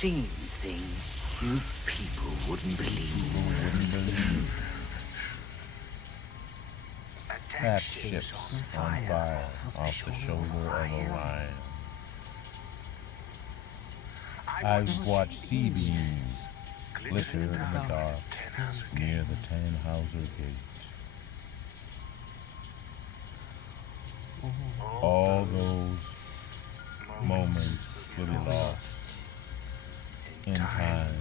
seen things you people wouldn't believe. Attack ships on fire off the shoulder of Orion. I've watched sea beams glitter in the dark near the Tannhauser Gate. All those moments will be lost in time,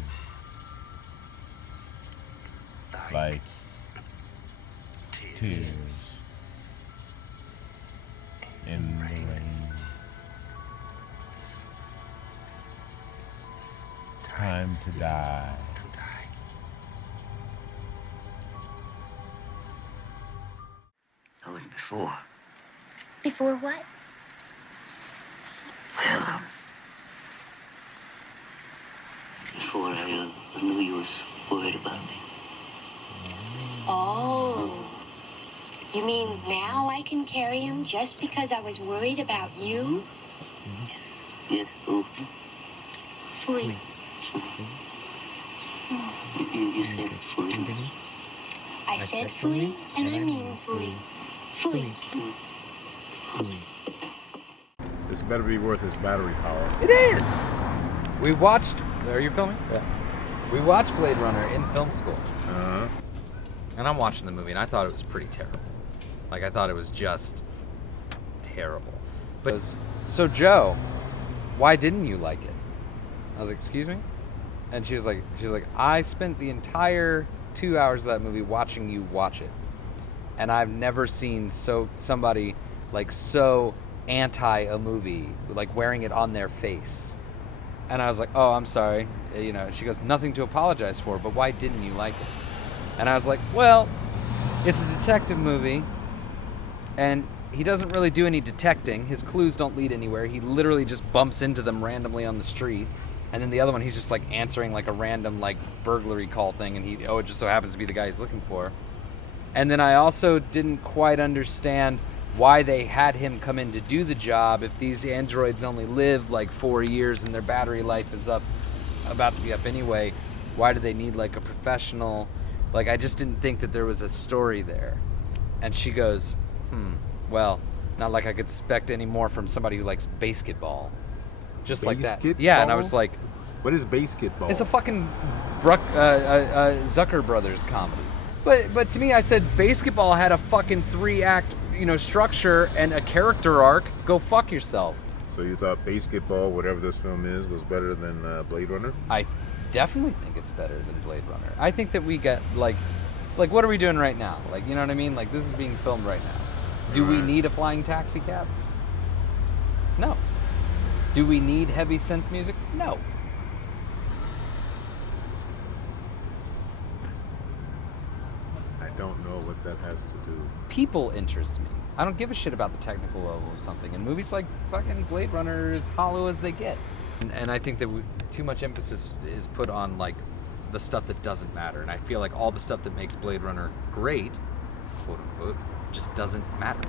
like tears in the rain. Time to die. That was before. Before what? Well, before I knew you was worried about me. Oh. You mean now I can carry him just because I was worried about you? Yes, oh. Fui. You said fooey. I said fui, and I mean fui. Fui. This better be worth its battery power. It is! We watched... Are you filming? Yeah. We watched Blade Runner in film school. Uh-huh. And I'm watching the movie, and I thought it was pretty terrible. Like, I thought it was just terrible. But it was, so, Joe, why didn't you like it? I was like, excuse me? And she was like, I spent the entire 2 hours of that movie watching you watch it. And I've never seen somebody, like, so anti a movie, like, wearing it on their face. And I was like, oh, I'm sorry. You know, she goes, nothing to apologize for, but why didn't you like it? And I was like, well, it's a detective movie, and he doesn't really do any detecting. His clues don't lead anywhere. He literally just bumps into them randomly on the street. And then the other one, he's just like answering like a random like burglary call thing, and it just so happens to be the guy he's looking for. And then I also didn't quite understand why they had him come in to do the job if these androids only live like 4 years and their battery life is about to be up anyway. Why do they need like a professional? Like, I just didn't think that there was a story there. And she goes, well, not like I could expect any more from somebody who likes basketball. Just like that. Yeah, and I was like... What is basketball? It's a fucking Zucker Brothers comedy. But to me, I said basketball had a fucking 3-act, structure and a character arc. Go fuck yourself. So you thought basketball, whatever this film is, was better than Blade Runner? I definitely think it's better than Blade Runner. I think that we get, like what are we doing right now? Like, you know what I mean? Like, this is being filmed right now. Do we need a flying taxi cab? No. Do we need heavy synth music? No. I don't know what that has to do. People interest me. I don't give a shit about the technical level of something. And movies like fucking Blade Runner are as hollow as they get. And I think that too much emphasis is put on, like, the stuff that doesn't matter. And I feel like all the stuff that makes Blade Runner great, quote unquote, just doesn't matter.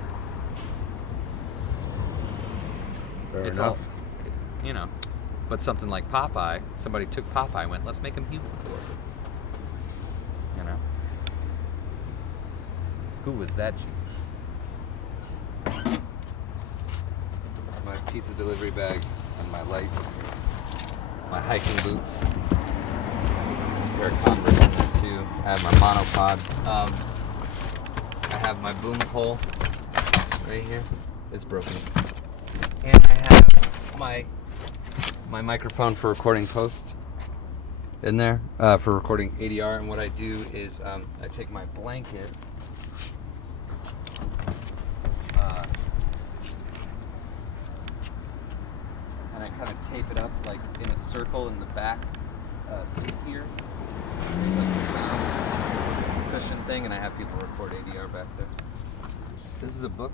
Fair It's enough. all, But something like Popeye, somebody took Popeye and went, let's make him human. Who was that genius? This is my pizza delivery bag and my lights, my hiking boots. A pair of Converse in there too. I have my monopod. I have my boom pole right here. It's broken. And I have my microphone for recording post in there, for recording ADR. And what I do is I take my blanket and I kind of tape it up like in a circle in the back seat here. Make like a sound cushion thing, and I have people record ADR back there. This is a book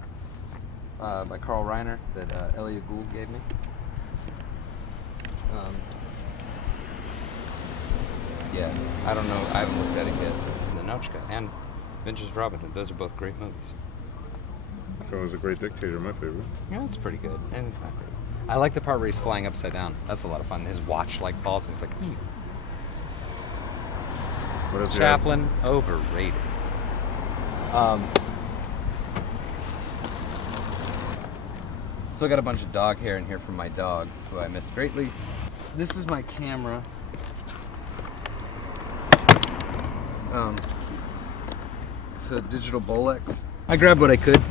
by Carl Reiner that Elliot Gould gave me. Yeah, I don't know. I haven't looked at it yet. Ninochka and Adventures of Robin Hood. Those are both great movies. Show was a great dictator, my favorite. Yeah, it's pretty good. And it's not great. I like the part where he's flying upside down. That's a lot of fun. His watch like falls and he's like, What else you have? Chaplin overrated. Still got a bunch of dog hair in here from my dog, who I miss greatly. This is my camera. It's a digital Bolex. I grabbed what I could.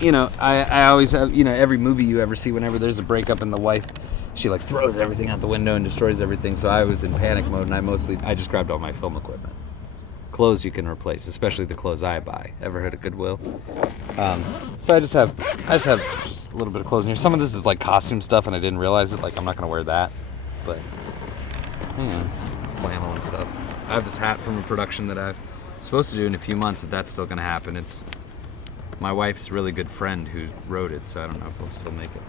You know, I always have, you know, every movie you ever see, whenever there's a breakup and the wife, she like throws everything out the window and destroys everything. So I was in panic mode, and I just grabbed all my film equipment. Clothes you can replace, especially the clothes I buy. Ever heard of Goodwill? So I just have just a little bit of clothes in here. Some of this is like costume stuff, and I didn't realize it. Like I'm not gonna wear that, but flannel and stuff. I have this hat from a production that I'm supposed to do in a few months. If that's still gonna happen, it's my wife's really good friend who wrote it, so I don't know if we'll still make it.